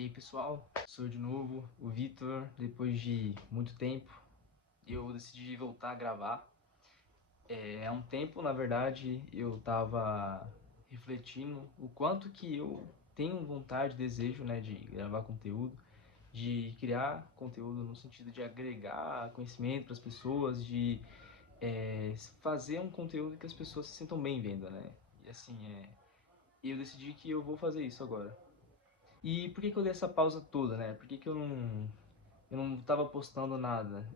E aí pessoal, sou eu de novo, o Vitor. Depois de muito tempo, eu decidi voltar a gravar. Há um tempo, na verdade, eu tava refletindo o quanto que eu tenho vontade, desejo, né, de gravar conteúdo, de criar conteúdo no sentido de agregar conhecimento para as pessoas, de fazer um conteúdo que as pessoas se sintam bem vendo, né? E assim, eu decidi que eu vou fazer isso agora. E por que que eu dei essa pausa toda, né? Por que que eu não tava postando nada?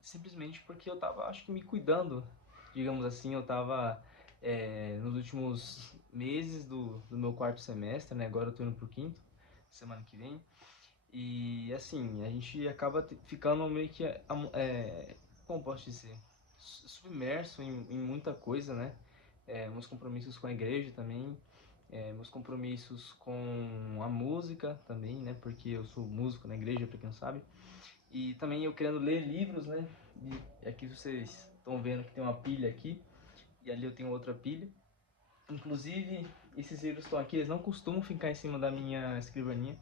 Simplesmente porque eu tava, acho que me cuidando, digamos assim. Eu tava nos últimos meses do meu quarto semestre, né? Agora eu tô indo pro quinto, semana que vem. E assim, a gente acaba ficando meio que, como posso dizer, submerso em muita coisa, né? Meus compromissos com a igreja também, meus compromissos com a música também, né? Porque eu sou músico na igreja, pra quem não sabe. E também eu querendo ler livros, né? E aqui vocês estão vendo que tem uma pilha aqui, e ali eu tenho outra pilha. Inclusive, esses livros estão aqui, eles não costumam ficar em cima da minha escrivaninha,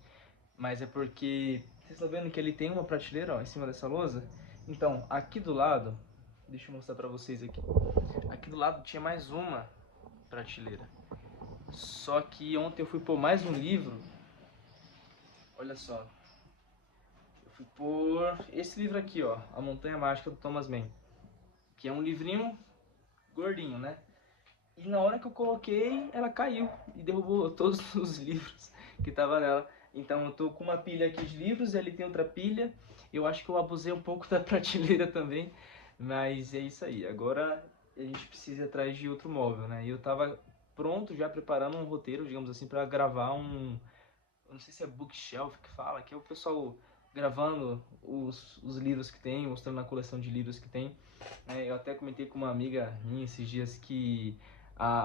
mas é porque vocês estão vendo que ele tem uma prateleira, ó, em cima dessa lousa. Então, aqui do lado, deixa eu mostrar pra vocês aqui. Aqui do lado tinha mais uma prateleira. Só que ontem eu fui pôr mais um livro. Olha só. Eu fui pôr esse livro aqui, ó, A Montanha Mágica do Thomas Mann, que é um livrinho gordinho, né? E na hora que eu coloquei, ela caiu e derrubou todos os livros que tava nela. Então eu tô com uma pilha aqui de livros e ali tem outra pilha. Eu acho que eu abusei um pouco da prateleira também, mas é isso aí. Agora a gente precisa ir atrás de outro móvel, né? E eu tava pronto, já preparando um roteiro, digamos assim, para gravar eu não sei se é bookshelf que fala, que é o pessoal gravando os livros que tem, mostrando a coleção de livros que tem. Eu até comentei com uma amiga minha esses dias que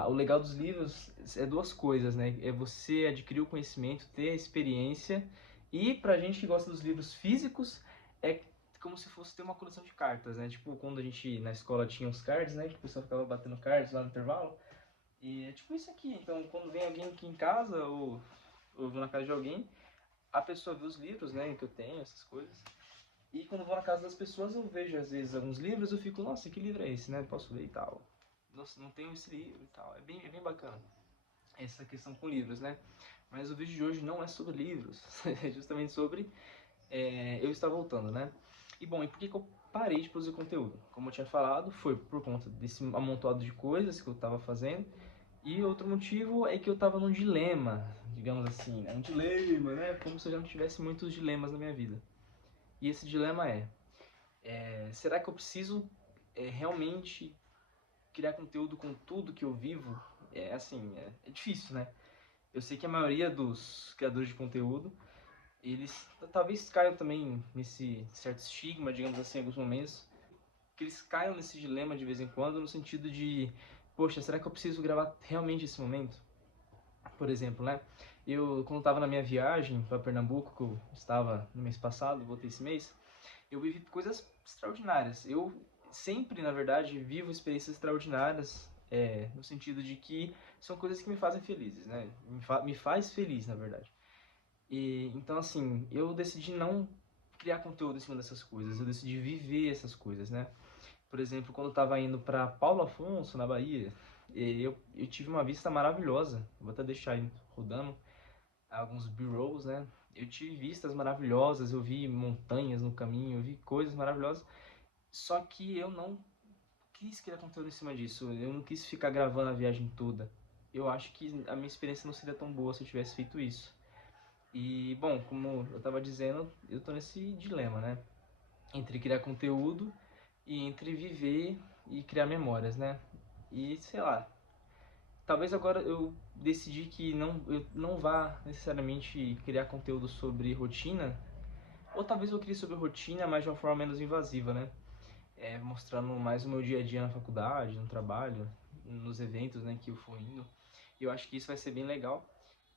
o legal dos livros é duas coisas, né? É você adquirir o conhecimento, ter a experiência, e pra gente que gosta dos livros físicos, é como se fosse ter uma coleção de cartas, né? Tipo, quando a gente na escola tinha os cards, né? Que o pessoal ficava batendo cards lá no intervalo. E é tipo isso aqui. Então, quando vem alguém aqui em casa, ou eu vou na casa de alguém, a pessoa vê os livros, né, que eu tenho, essas coisas. E quando eu vou na casa das pessoas, eu vejo às vezes alguns livros, eu fico, nossa, que livro é esse, né? Posso ler e tal. Nossa, não tenho esse livro e tal. É bem bacana essa questão com livros, né? Mas o vídeo de hoje não é sobre livros, é justamente sobre eu estar voltando, né? E bom, e por que que eu parei de produzir conteúdo? Como eu tinha falado, foi por conta desse amontoado de coisas que eu estava fazendo. E outro motivo é que eu tava num dilema, digamos assim, né? Um dilema, né? Como se eu já não tivesse muitos dilemas na minha vida. E esse dilema será que eu preciso realmente criar conteúdo com tudo que eu vivo? É difícil, né? Eu sei que a maioria dos criadores de conteúdo, eles talvez caiam também nesse certo estigma, digamos assim, em alguns momentos, que eles caiam nesse dilema de vez em quando, no sentido de, poxa, será que eu preciso gravar realmente esse momento? Por exemplo, né? Eu, quando estava na minha viagem para Pernambuco, que eu estava no mês passado, voltei esse mês, eu vivi coisas extraordinárias. Eu sempre, na verdade, vivo experiências extraordinárias, no sentido de que são coisas que me fazem felizes, né? Me faz feliz, na verdade. E então, assim, eu decidi não criar conteúdo em cima dessas coisas. Eu decidi viver essas coisas, né? Por exemplo, quando eu estava indo para Paulo Afonso, na Bahia, eu tive uma vista maravilhosa. Vou até deixar aí rodando alguns B-rolls, né? Eu tive vistas maravilhosas, eu vi montanhas no caminho, eu vi coisas maravilhosas. Só que eu não quis criar conteúdo em cima disso. Eu não quis ficar gravando a viagem toda. Eu acho que a minha experiência não seria tão boa se eu tivesse feito isso. E, bom, como eu estava dizendo, eu tô nesse dilema, né? Entre criar conteúdo e entre viver e criar memórias, né? E sei lá, talvez agora eu decidi que eu não vá necessariamente criar conteúdo sobre rotina, ou talvez eu crie sobre rotina, mas de uma forma menos invasiva, né? Mostrando mais o meu dia a dia na faculdade, no trabalho, nos eventos, né, que eu for indo. E eu acho que isso vai ser bem legal.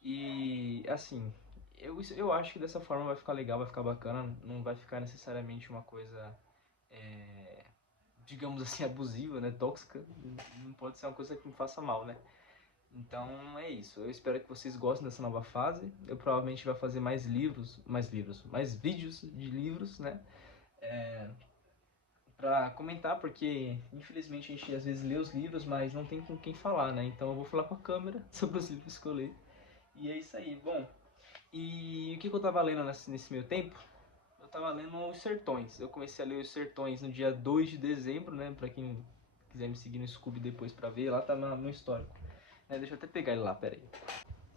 E assim, eu acho que dessa forma vai ficar legal, vai ficar bacana, não vai ficar necessariamente uma coisa, digamos assim, abusiva, né, tóxica. Não pode ser uma coisa que me faça mal, né? Então é isso. Eu espero que vocês gostem dessa nova fase. Eu provavelmente vou fazer mais vídeos de livros, né? Pra comentar, porque infelizmente a gente às vezes lê os livros, mas não tem com quem falar, né? Então eu vou falar com a câmera sobre os livros que eu leio. E é isso aí. Bom, e o que eu tava lendo nesse meio tempo? Eu tava lendo Os Sertões. Eu comecei a ler Os Sertões no dia 2 de dezembro, né? Pra quem quiser me seguir no Scooby depois pra ver, lá tá no histórico. Deixa eu até pegar ele lá, pera aí.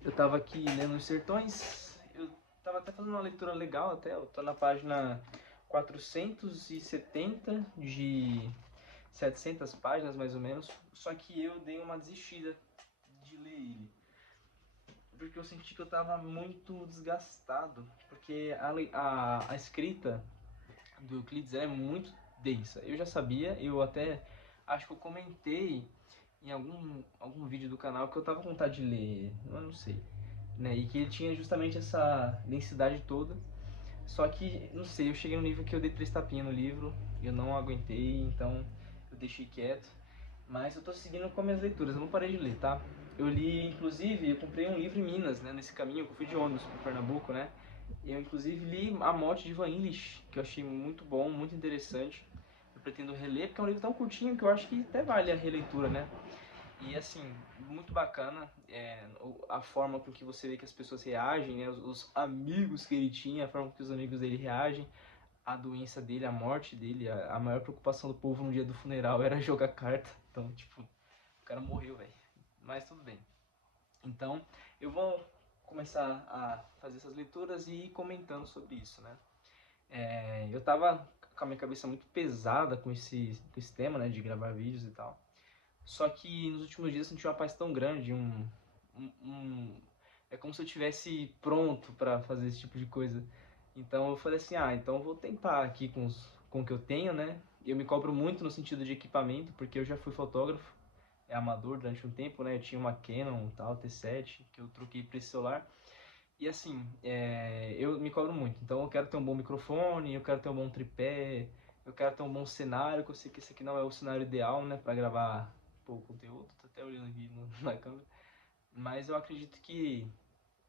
Eu tava aqui lendo Os Sertões, eu tava até fazendo uma leitura legal até, eu tô na página 470 de 700 páginas mais ou menos, só que eu dei uma desistida de ler ele, porque eu senti que eu tava muito desgastado, porque a escrita do Euclides é muito densa. Eu já sabia, eu até acho que eu comentei em algum vídeo do canal que eu tava com vontade de ler, eu não sei, né? E que ele tinha justamente essa densidade toda. Só que, não sei, eu cheguei no nível que eu dei 3 tapinhas no livro, eu não aguentei, então eu deixei quieto. Mas eu tô seguindo com as minhas leituras, eu não parei de ler, tá? Eu li, inclusive, eu comprei um livro em Minas, né? Nesse caminho que eu fui de ônibus pro Pernambuco, né? Eu, inclusive, li A Morte de Ivan Illich, que eu achei muito bom, muito interessante. Eu pretendo reler, porque é um livro tão curtinho que eu acho que até vale a releitura, né? E assim, muito bacana a forma com que você vê que as pessoas reagem, né? Os amigos que ele tinha, a forma com que os amigos dele reagem, a doença dele, a morte dele, a maior preocupação do povo no dia do funeral era jogar carta. Então, tipo, o cara morreu, velho. Mas tudo bem. Então, eu vou começar a fazer essas leituras e ir comentando sobre isso, né? Eu tava com a minha cabeça muito pesada com esse tema, né? De gravar vídeos e tal. Só que nos últimos dias eu senti uma paz tão grande, é como se eu tivesse pronto para fazer esse tipo de coisa. Então eu falei assim, então eu vou tentar aqui com o que eu tenho, né? Eu me cobro muito no sentido de equipamento, porque eu já fui fotógrafo, amador durante um tempo, né? Eu tinha uma Canon, tal, T7, que eu troquei para esse celular. E assim, eu me cobro muito. Então eu quero ter um bom microfone, eu quero ter um bom tripé, eu quero ter um bom cenário, que eu sei que esse aqui não é o cenário ideal, né, para gravar o conteúdo. Tô até olhando aqui na câmera. Mas eu acredito que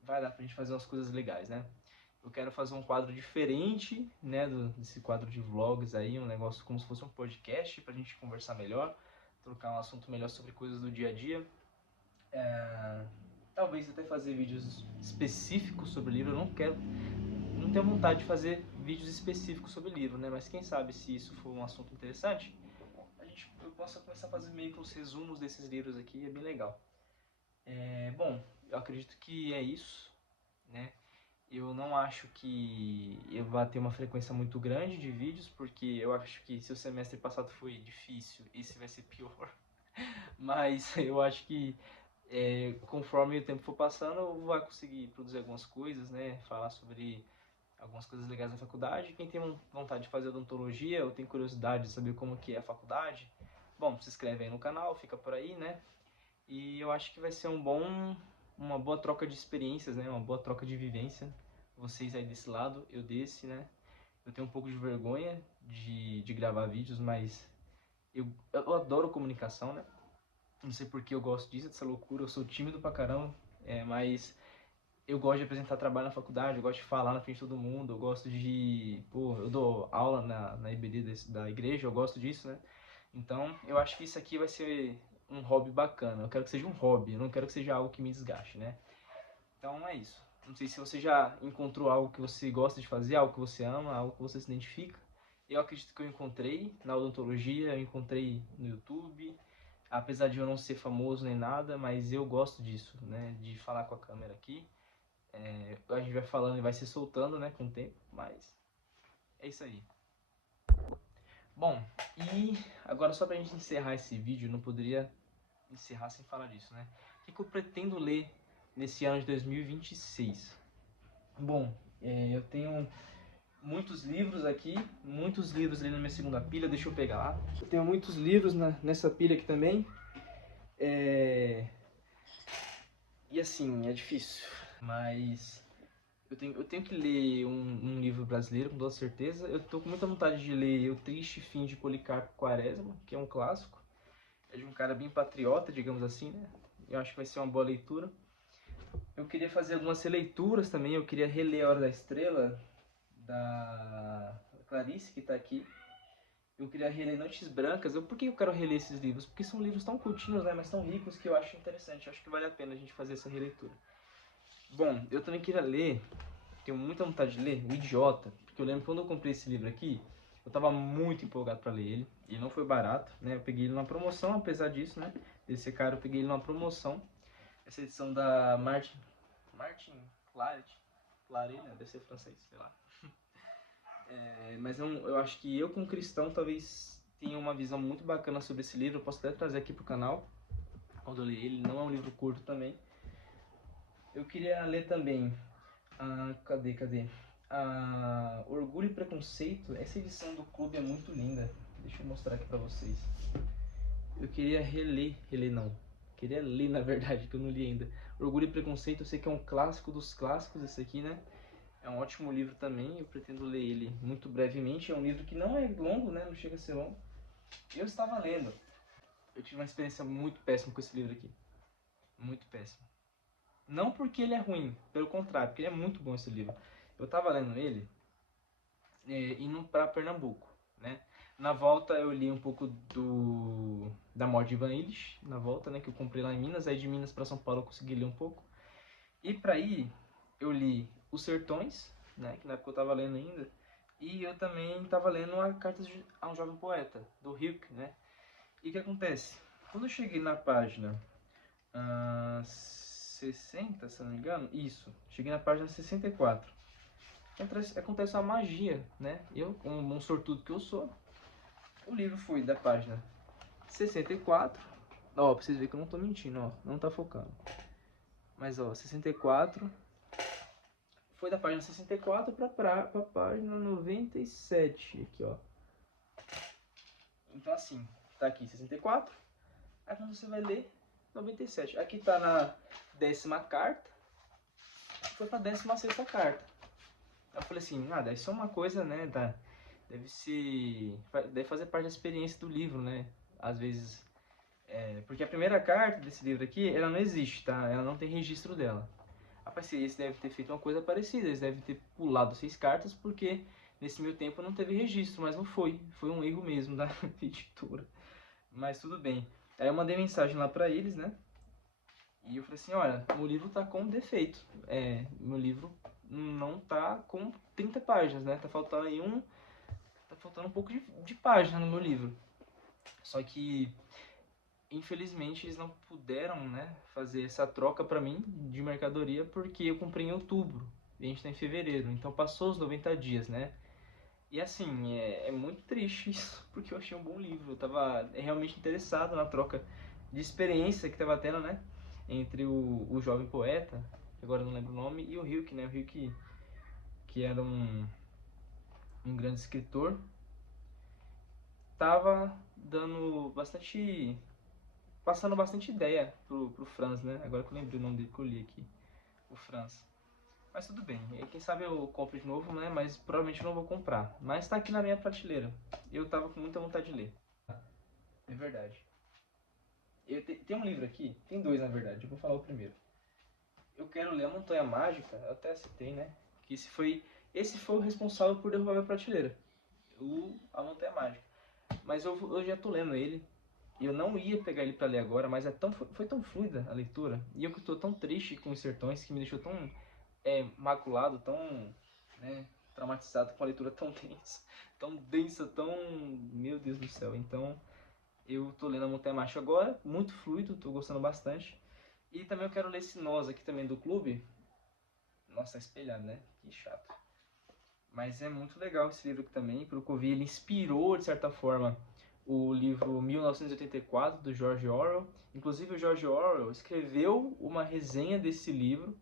vai dar pra gente fazer umas coisas legais, né? Eu quero fazer um quadro diferente, né, desse quadro de vlogs aí, um negócio como se fosse um podcast pra gente conversar melhor, trocar um assunto melhor sobre coisas do dia a dia. Talvez até fazer vídeos específicos sobre o livro. Eu não tenho vontade de fazer vídeos específicos sobre o livro, né? Mas quem sabe se isso for um assunto interessante, eu possa começar a fazer meio que os resumos desses livros aqui, é bem legal. Bom, eu acredito que é isso, né? Eu não acho que eu vá ter uma frequência muito grande de vídeos, porque eu acho que se o semestre passado foi difícil, esse vai ser pior. Mas eu acho que conforme o tempo for passando, eu vou conseguir produzir algumas coisas, né? Falar sobre algumas coisas legais da faculdade. Quem tem vontade de fazer odontologia ou tem curiosidade de saber como que é a faculdade, bom, se inscreve aí no canal, fica por aí, né? E eu acho que vai ser uma boa troca de experiências, né? Uma boa troca de vivência. Vocês aí desse lado, eu desse, né? Eu tenho um pouco de vergonha de gravar vídeos, mas eu adoro comunicação, né? Não sei porque eu gosto disso, dessa loucura. Eu sou tímido pra caramba, mas eu gosto de apresentar trabalho na faculdade, eu gosto de falar na frente de todo mundo, eu gosto de... Pô, eu dou aula na IBD da igreja, eu gosto disso, né? Então, eu acho que isso aqui vai ser um hobby bacana. Eu quero que seja um hobby, eu não quero que seja algo que me desgaste, né? Então, é isso. Não sei se você já encontrou algo que você gosta de fazer, algo que você ama, algo que você se identifica. Eu acredito que eu encontrei na odontologia, eu encontrei no YouTube, apesar de eu não ser famoso nem nada, mas eu gosto disso, né? De falar com a câmera aqui. A gente vai falando e vai se soltando, né, com o tempo, mas é isso aí. Bom, e agora só pra gente encerrar esse vídeo, não poderia encerrar sem falar disso, né? O que eu pretendo ler nesse ano de 2026? Bom, eu tenho muitos livros aqui, muitos livros ali na minha segunda pilha, deixa eu pegar lá. Eu tenho muitos livros nessa pilha aqui também. E assim, é difícil, mas eu tenho que ler um livro brasileiro, com toda certeza. Eu tô com muita vontade de ler O Triste Fim de Policarpo Quaresma, que é um clássico. É de um cara bem patriota, digamos assim, né? eu acho que vai ser uma boa leitura. Eu queria fazer algumas releituras também, eu queria reler A Hora da Estrela, da Clarice, que está aqui. Eu queria reler Noites Brancas. Por que eu quero reler esses livros? Porque são livros tão curtinhos, né, mas tão ricos que eu acho interessante. Eu acho que vale a pena a gente fazer essa releitura. Bom, eu também queria ler, tenho muita vontade de ler, O Idiota. Porque eu lembro que quando eu comprei esse livro aqui, eu estava muito empolgado para ler ele. E não foi barato, né? Eu peguei ele numa promoção, apesar disso, né? Dele ser caro, eu peguei ele numa promoção. Essa edição da Martin Claret, né? Deve ser francês, sei lá. Mas eu acho que eu, como cristão, talvez tenha uma visão muito bacana sobre esse livro. Eu posso até trazer aqui pro canal, quando eu ler ele. Não é um livro curto também. Eu queria ler também... cadê? Orgulho e Preconceito. Essa edição do clube é muito linda. Deixa eu mostrar aqui pra vocês. Eu queria queria ler, na verdade, que eu não li ainda. Orgulho e Preconceito, eu sei que é um clássico dos clássicos esse aqui, né? É um ótimo livro também, eu pretendo ler ele muito brevemente. É um livro que não é longo, né? Não chega a ser longo. Eu estava lendo. Eu tive uma experiência muito péssima com esse livro aqui. Muito péssima. Não porque ele é ruim, pelo contrário, porque ele é muito bom esse livro. Eu estava lendo ele indo para Pernambuco, né? Na volta eu li um pouco da morte de Ivan Illich, na volta, né? Que eu comprei lá em Minas. Aí de Minas para São Paulo eu consegui ler um pouco. E para ir, eu li Os Sertões, né? Que na época eu estava lendo ainda. E eu também estava lendo a Cartas a um Jovem Poeta, do Hilke, né? E o que acontece? Quando eu cheguei na página 60, se não me engano, isso, cheguei na página 64. Acontece uma magia, né? Eu, como um sortudo que eu sou, o livro foi da página 64. Ó, pra vocês verem que eu não tô mentindo, ó, não tá focando. Mas ó, 64 foi da página 64 pra página 97, aqui ó. Então assim, tá aqui 64, aí quando você vai ler, 97. Aqui tá na 10ª carta, foi pra 16ª carta. Eu falei assim, deve ser uma coisa, né, deve fazer parte da experiência do livro, né, às vezes, porque a primeira carta desse livro aqui, ela não existe, tá, ela não tem registro dela. Rapaz, eles devem ter feito uma coisa parecida, eles devem ter pulado 6 cartas, porque nesse meio tempo não teve registro, mas não foi um erro mesmo da editora, mas tudo bem. Aí eu mandei mensagem lá pra eles, né, e eu falei assim, olha, o livro tá com defeito, meu livro não tá com 30 páginas, né, tá faltando aí tá faltando um pouco de página no meu livro. Só que, infelizmente, eles não puderam, né, fazer essa troca pra mim de mercadoria, porque eu comprei em outubro e a gente tá em fevereiro, então passou os 90 dias, né. E assim, é muito triste isso, porque eu achei um bom livro, eu tava realmente interessado na troca de experiência que tava tendo, né, entre o jovem poeta, que agora eu não lembro o nome, e o Hilke, né, o Hilke, que era um grande escritor, tava passando bastante ideia pro Franz, né, agora que eu lembrei o nome dele que eu li aqui, o Franz. Mas tudo bem, quem sabe eu compro de novo, né? Mas provavelmente não vou comprar. Mas tá aqui na minha prateleira. Eu tava com muita vontade de ler. É verdade. Tem um livro aqui, tem dois na verdade, eu vou falar o primeiro. Eu quero ler A Montanha Mágica, eu até citei, né? Que esse foi o responsável por derrubar minha prateleira. A Montanha Mágica. Mas eu já tô lendo ele. E eu não ia pegar ele pra ler agora, mas foi tão fluida a leitura. E eu que tô tão triste com Os Sertões, que me deixou tão maculado, tão, né, traumatizado com a leitura tão densa, tão densa, tão... Meu Deus do céu. Então, eu tô lendo A Montanha Mágica agora, muito fluido, tô gostando bastante. E também eu quero ler esse Nós aqui também do clube. Nossa, tá espelhado, né? Que chato. Mas é muito legal esse livro aqui também, pelo que eu vi, ele inspirou, de certa forma, o livro 1984, do George Orwell. Inclusive, o George Orwell escreveu uma resenha desse livro,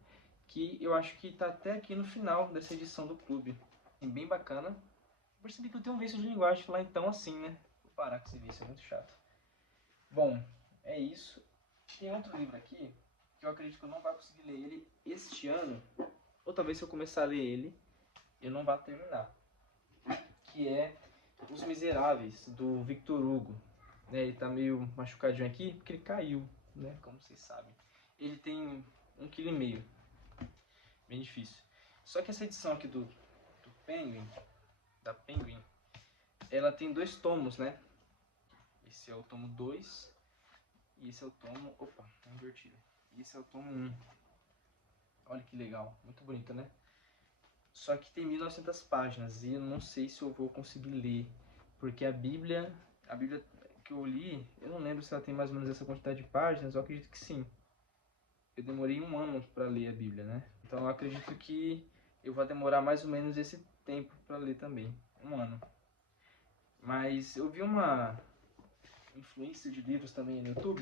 que eu acho que está até aqui no final dessa edição do clube. É bem bacana. Eu percebi que eu tenho um vício de linguagem lá, então assim, né? Vou parar com esse vício, é muito chato. Bom, é isso. Tem outro livro aqui, que eu acredito que eu não vou conseguir ler ele este ano, ou talvez se eu começar a ler ele, eu não vá terminar. Que é Os Miseráveis, do Victor Hugo. Ele tá meio machucadinho aqui, porque ele caiu, né? Como vocês sabem. Ele tem 1,5 kg. Bem difícil. Só que essa edição aqui do Penguin, da Penguin, ela tem 2 tomos, né? Esse é o tomo 2 e esse é o tomo... Opa, tá invertido. E esse é o tomo 1. Olha que legal, muito bonito, né? Só que tem 1900 páginas e eu não sei se eu vou conseguir ler, porque a Bíblia que eu li, eu não lembro se ela tem mais ou menos essa quantidade de páginas, eu acredito que sim. Eu demorei 1 ano para ler a Bíblia, né? Então eu acredito que eu vou demorar mais ou menos esse tempo para ler também, 1 ano. Mas eu vi uma influência de livros também no YouTube,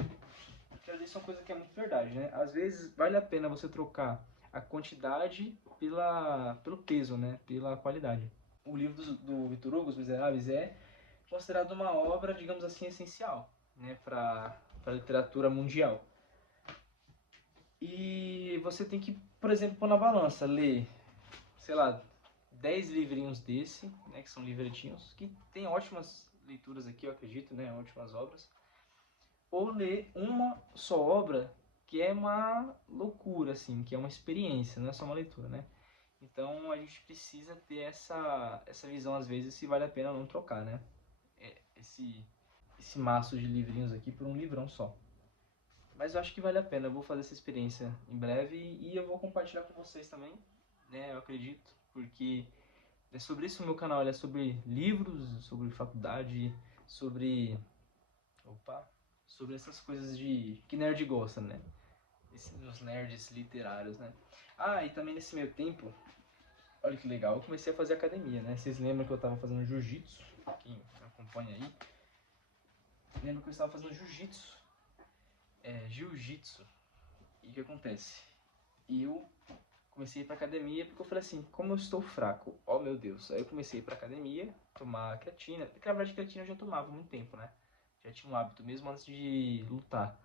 que às vezes são coisas que é muito verdade, né? Às vezes vale a pena você trocar a quantidade pelo peso, né? Pela qualidade. O livro do Victor Hugo, Os Miseráveis, é considerado uma obra, digamos assim, essencial, né? Para a literatura mundial. E você tem que, por exemplo, pôr na balança, ler, sei lá, 10 livrinhos desse, né? Que são livretinhos, que tem ótimas leituras aqui, eu acredito, né? Ótimas obras. Ou ler uma só obra que é uma loucura, assim, que é uma experiência, não é só uma leitura, né? Então a gente precisa ter essa visão, às vezes, se vale a pena ou não trocar, né? Esse maço de livrinhos aqui por um livrão só. Mas eu acho que vale a pena, eu vou fazer essa experiência em breve e eu vou compartilhar com vocês também, né? Eu acredito, porque é sobre isso o meu canal, é sobre livros, sobre faculdade, sobre... Opa! Sobre essas coisas que nerd gosta, né? Os nerds literários, né? Ah, e também nesse meio tempo, olha que legal, eu comecei a fazer academia, né? Vocês lembram que eu tava fazendo jiu-jitsu? Quem me acompanha aí, lembra que eu estava fazendo jiu-jitsu. Jiu-jitsu. E o que acontece? Eu comecei a ir pra academia porque eu falei assim, como eu estou fraco, oh meu Deus. Aí eu comecei a ir pra academia, tomar creatina. Porque na verdade creatina eu já tomava há muito tempo, né? Já tinha um hábito, mesmo antes de lutar.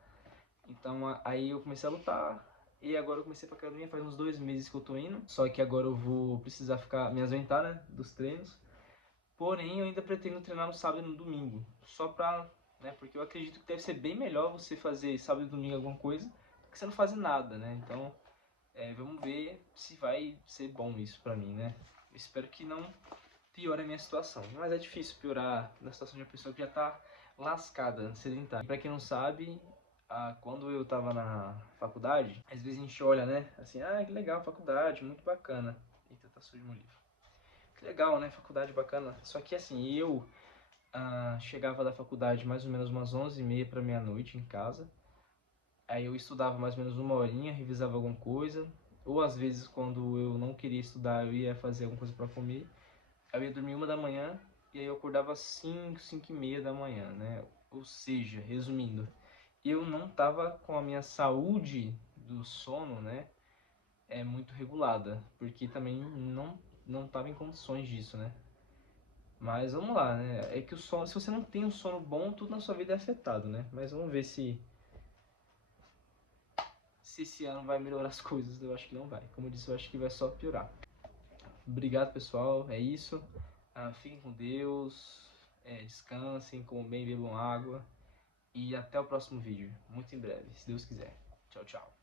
Então aí eu comecei a lutar e agora eu comecei pra academia faz uns 2 meses que eu tô indo. Só que agora eu vou precisar me ausentar, né, dos treinos. Porém, eu ainda pretendo treinar no sábado e no domingo. Só pra, né, porque eu acredito que deve ser bem melhor você fazer sábado e domingo alguma coisa do que você não fazer nada, né? Então, vamos ver se vai ser bom isso pra mim, né? Eu espero que não piore a minha situação. Mas é difícil piorar na situação de uma pessoa que já tá lascada, sedentária. Pra quem não sabe, quando eu tava na faculdade, às vezes a gente olha, né? Assim, ah, que legal, faculdade, muito bacana. Eita, tá sujo meu livro. Que legal, né? Faculdade bacana. Só que assim, eu chegava da faculdade mais ou menos umas 11h30 pra meia-noite em casa. Aí eu estudava mais ou menos 1 horinha, revisava alguma coisa. Ou às vezes, quando eu não queria estudar, eu ia fazer alguma coisa pra comer. Aí eu ia dormir 1 da manhã e aí eu acordava 5, 5h30 da manhã, né? Ou seja, resumindo, eu não tava com a minha saúde do sono, né? Muito regulada, porque também não tava em condições disso, né? Mas vamos lá, né? É que o sono, se você não tem um sono bom, tudo na sua vida é afetado, né? Mas vamos ver se esse ano vai melhorar as coisas. Eu acho que não vai. Como eu disse, eu acho que vai só piorar. Obrigado, pessoal. É isso. Fiquem com Deus. Descansem, comam bem, bebam água. E até o próximo vídeo. Muito em breve, se Deus quiser. Tchau, tchau.